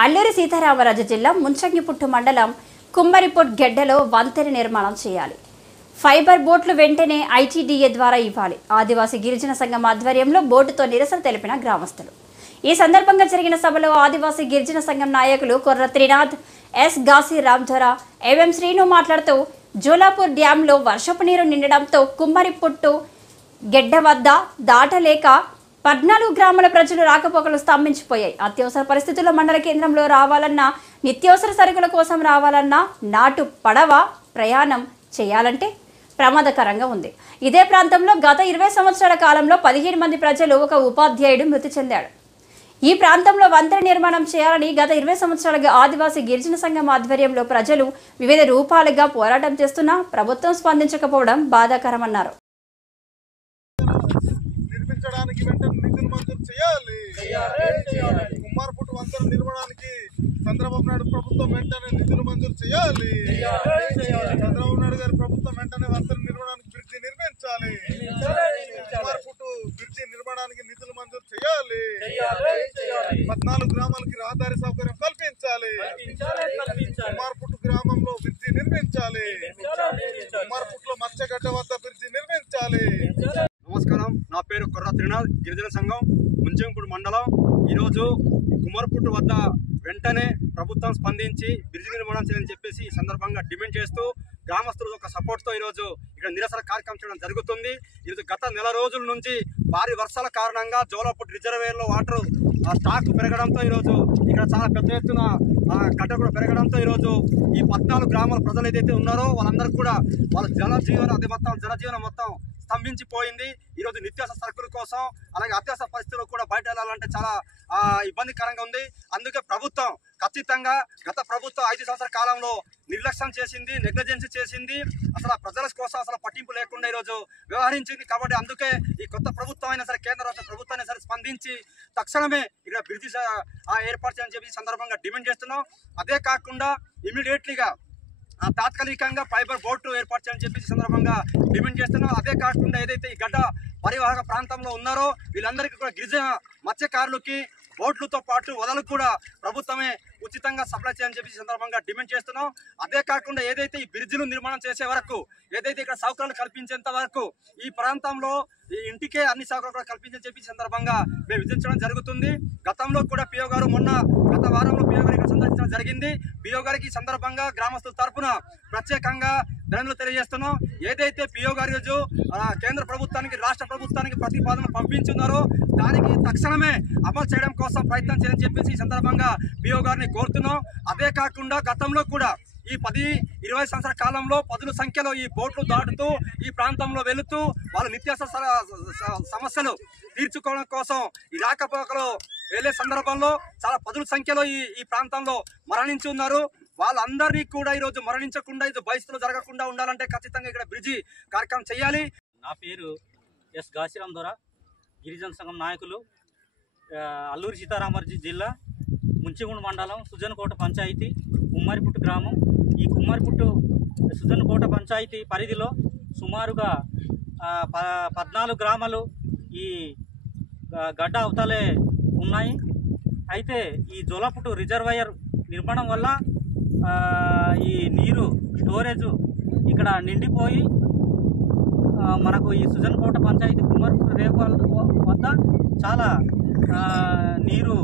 అల్లూరి సీతారామరాజు జిల్లా ముంచంగిపుట్టు మండలం కుమ్మరిపుట్ గెడ్డలో వంతెన నిర్మాణం చేయాలి. ఫైబర్ బోట్లు వెంటనే ఐటీడీఏ ద్వారా ఇవ్వాలి. ఆదివాసీ గిరిజన సంఘం ఆధ్వర్యంలో బోటుతో నిరసన తెలిపిన గ్రామస్తులు. ఈ సందర్భంగా జరిగిన సభలో ఆదివాసీ గిరిజన సంఘం నాయకులు కొర్ర త్రినాథ్, ఎస్ గాసి రామ్ధర, ఎంఎం శ్రీను మాట్లాడుతూ జోలాపూర్ డ్యాంలో వర్షపు నీరు నిండడంతో కుమ్మరిపుట్టు గెడ్డ వద్ద దాటలేక 14 గ్రామాల ప్రజలు రాకపోకలు స్తంభించిపోయాయి. అత్యవసర పరిస్థితుల్లో మండల కేంద్రంలో రావాలన్నా, నిత్యావసర సరుకుల కోసం రావాలన్నా నాటు పడవ ప్రయాణం చేయాలంటే ప్రమాదకరంగా ఉంది. ఇదే ప్రాంతంలో గత 20 సంవత్సరాల కాలంలో 15 మంది ప్రజలు, ఒక ఉపాధ్యాయుడు మృతి చెందాడు. ఈ ప్రాంతంలో వంతెన నిర్మాణం చేయాలని గత 20 సంవత్సరాలుగా ఆదివాసీ గిరిజన సంఘం ఆధ్వర్యంలో ప్రజలు వివిధ రూపాలుగా పోరాటం చేస్తున్నా ప్రభుత్వం స్పందించకపోవడం బాధాకరమన్నారు. నిర్మించడానికి వెంటనే నిధులు మంజూరు చేయాలి. కుమ్మరిపుట్టు వంతెన నిర్మాణానికి చంద్రబాబు నాయుడు ప్రభుత్వం వెంటనే నిధులు మంజూరు చేయాలి. చంద్రబాబు నాయుడు గారి ప్రభుత్వం వెంటనే వంతెన నిర్మాణానికి బ్రిడ్జి నిర్మించాలి. కుమ్మరిపుట్టు బ్రిడ్జి నిర్మాణానికి నిధులు మంజూరు చేయాలి. 14 గ్రామాలకి రహదారి సౌకర్యం కల్పించాలి. కుమ్మరిపుట్టు గ్రామంలో బ్రిడ్జి నిర్మించాలి. కుమ్మరిపుట్టులో మత్స్యగడ్డ వద్ద బ్రిడ్జి నిర్మించాలి. నమస్కారం, నా పేరు కొర్ర త్రినాథ్, గిరిజన సంఘం ముంచంగిపుట్టు మండలం. ఈరోజు కుమ్మరిపుట్టు వద్ద వెంటనే ప్రభుత్వం స్పందించి బ్రిడ్జి నిర్మాణం చేయాలని చెప్పేసి ఈ సందర్భంగా డిమాండ్ చేస్తూ గ్రామస్తులు ఒక సపోర్ట్తో ఈరోజు ఇక్కడ నిరసన కార్యక్రమం చేయడం జరుగుతుంది. ఈరోజు గత నెల రోజుల నుంచి భారీ వర్షాల కారణంగా జోలాపూర్ రిజర్వేయర్లో వాటర్ స్టాక్ పెరగడంతో ఈరోజు ఇక్కడ చాలా పెద్ద ఎత్తున గడ్డ కూడా పెరగడంతో ఈరోజు ఈ 14 గ్రామాల ప్రజలు ఏదైతే ఉన్నారో వాళ్ళందరూ కూడా వాళ్ళ జనజీవనం మొత్తం స్తంభించిపోయింది. ఈరోజు నిత్యావసర సరుకుల కోసం, అలాగే అత్యవసర పరిస్థితుల్లో కూడా బయట వెళ్ళాలంటే చాలా ఇబ్బందికరంగా ఉంది. అందుకే ప్రభుత్వం ఖచ్చితంగా గత ప్రభుత్వం 5 సంవత్సరాల కాలంలో నిర్లక్ష్యం చేసింది, నెగ్లిజెన్సీ చేసింది. అసలు ప్రజల కోసం అసలు పట్టింపు లేకుండా ఈరోజు వ్యవహరించింది. కాబట్టి అందుకే ఈ కొత్త ప్రభుత్వం అయినా సరే, కేంద్ర రాష్ట్ర ప్రభుత్వం అయినా సరే స్పందించి తక్షణమే ఇక్కడ బ్రిడ్జి ఏర్పాటు చేయాలని చెప్పి సందర్భంగా డిమాండ్ చేస్తున్నాం. అదే కాకుండా ఇమీడియట్లీగా తాత్కాలికంగా ఫైబర్ బోటు ఏర్పాటు చేయాలని చెప్పి సందర్భంగా డిమాండ్ చేస్తున్నాం. అదే కాకుండా ఏదైతే ఈ గడ్డ పరివాహక ప్రాంతంలో ఉన్నారో వీళ్ళందరికీ కూడా గిరిజన మత్స్యకారులకి బోట్లతో పాటు వలలు కూడా ప్రభుత్వమే ఉచితంగా సప్లై చేయాలని చెప్పి సందర్భంగా డిమాండ్ చేస్తున్నాం. అదే కాకుండా ఏదైతే ఈ బ్రిడ్జిలు నిర్మాణం చేసే వరకు, ఏదైతే ఇక్కడ సౌకర్యాలు కల్పించేంత వరకు ఈ ప్రాంతంలో ఇంటికే అన్ని సౌకర్యాలు కూడా కల్పించని చెప్పి సందర్భంగా మేము విధించడం జరుగుతుంది. గతంలో కూడా పిఓ గారు గత వారంలో పిఓ గారు ఇక్కడ సందర్శించడం జరిగింది. పిఓ గారికి ఈ సందర్భంగా గ్రామస్తుల తరఫున ప్రత్యేకంగా ధన్యవాదాలు తెలియజేస్తున్నాం. ఏదైతే పిఓ గారి రోజు కేంద్ర ప్రభుత్వానికి, రాష్ట్ర ప్రభుత్వానికి ప్రతిపాదన పంపించున్నారో దానికి తక్షణమే అమలు చేయడం కోసం ప్రయత్నం చేయాలని చెప్పేసి ఈ సందర్భంగా పిఓ గారిని కోరుతున్నాం. అదే కాకుండా గతంలో కూడా ఈ 10-20 సంవత్సరాల కాలంలో పదుల సంఖ్యలో ఈ బోట్లు దాటుతూ ఈ ప్రాంతంలో వెళుతూ వాళ్ళ నిత్యావసర సమస్యలు తీర్చుకోవడం కోసం ఈ రాకపోకలు వెళ్లే సందర్భంలో చాలా పదుల సంఖ్యలో ఈ ప్రాంతంలో మరణించి ఉన్నారు. వాళ్ళందరినీ కూడా ఈరోజు మరణించకుండా, ఇది భవిష్యత్తులో జరగకుండా ఉండాలంటే ఖచ్చితంగా ఇక్కడ బ్రిడ్జి కార్యక్రమం చేయాలి. నా పేరు ఎస్ గాసి రామ్ధర, గిరిజన సంఘం నాయకులు, అల్లూరి సీతారామరాజు జిల్లా ముంచంగిపుట్టు మండలం సుజనకోట పంచాయతీ కుమ్మరిపుట్టు గ్రామం. ఈ కుమ్మరిపుట్టు సుజనకోట పంచాయతీ పరిధిలో సుమారుగా 14 గ్రామాలు ఈ గడ్డ అవతలే ఉన్నాయి. అయితే ఈ జోలాపుట్టు రిజర్వాయర్ నిర్మాణం వల్ల ఈ నీరు స్టోరేజ్ ఇక్కడ నిండిపోయి మనకు ఈ సుజనకోట పంచాయతీ కుమ్మరిపుట్టు రేపు వద్ద చాలా నీరు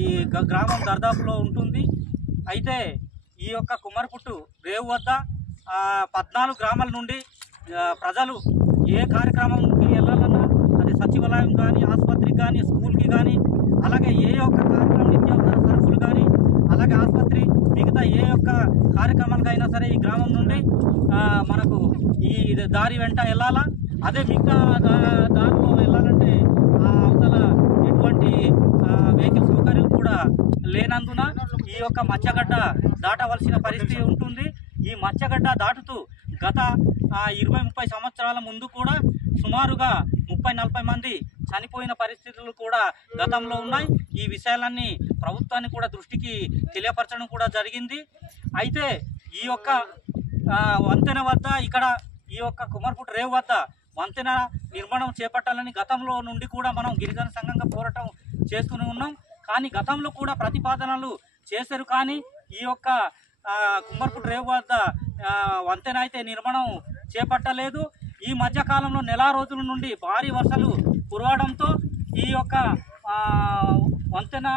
ఈ గ్రామం దర్దాపులో ఉంటుంది. అయితే ఈ యొక్క కుమ్మరిపుట్టు రేవు వద్ద 14 గ్రామాల నుండి ప్రజలు ఏ కార్యక్రమంకి వెళ్ళాలన్నా, అది సచివాలయం కానీ, ఆసుపత్రికి కానీ, స్కూల్కి కానీ, అలాగే ఏ యొక్క కార్యక్రమం, నిత్యావసర సరుకులు కానీ, అలాగే ఆసుపత్రి, మిగతా ఏ యొక్క కార్యక్రమాలకైనా సరే ఈ గ్రామం నుండి మనకు ఈ దారి వెంట వెళ్ళాలా. అదే మిగతా దారిలో వెళ్ళాలంటే అవతల ఎటువంటి వెహికల్ సౌకర్యం కూడా లేనందున ఈ యొక్క మత్స్యగడ్డ దాటవలసిన పరిస్థితి ఉంటుంది. ఈ మత్స్యగడ్డ దాటుతూ గత 20-30 సంవత్సరాల ముందు కూడా సుమారుగా 30-40 మంది చనిపోయిన పరిస్థితులు కూడా గతంలో ఉన్నాయి. ఈ విషయాలన్నీ ప్రభుత్వాన్ని కూడా దృష్టికి తెలియపరచడం కూడా జరిగింది. అయితే ఈ యొక్క వంతెన వద్ద, ఇక్కడ ఈ యొక్క కుమ్మరిపుట్టు రేవు వద్ద వంతెన నిర్మాణం చేపట్టాలని గతంలో నుండి కూడా మనం గిరిజన సంఘంగా పోరాటం చేస్తూనే ఉన్నాం. కానీ గతంలో కూడా ప్రతిపాదనలు చేశారు. కానీ ఈ యొక్క కుమ్మరిపుట్టు రేవు వద్ద వంతెన అయితే నిర్మాణం చేపట్టలేదు. ఈ మధ్యకాలంలో నెల రోజుల నుండి భారీ వర్షాలు కురవడంతో ఈ యొక్క వంతెన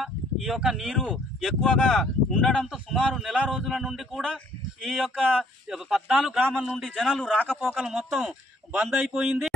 ఈ యొక్క నీరు ఎక్కువగా ఉండడంతో సుమారు నెల రోజుల నుండి కూడా ఈ యొక్క 14 గ్రామాల నుండి జనాలు రాకపోకలు మొత్తం బంద్ అయిపోయింది.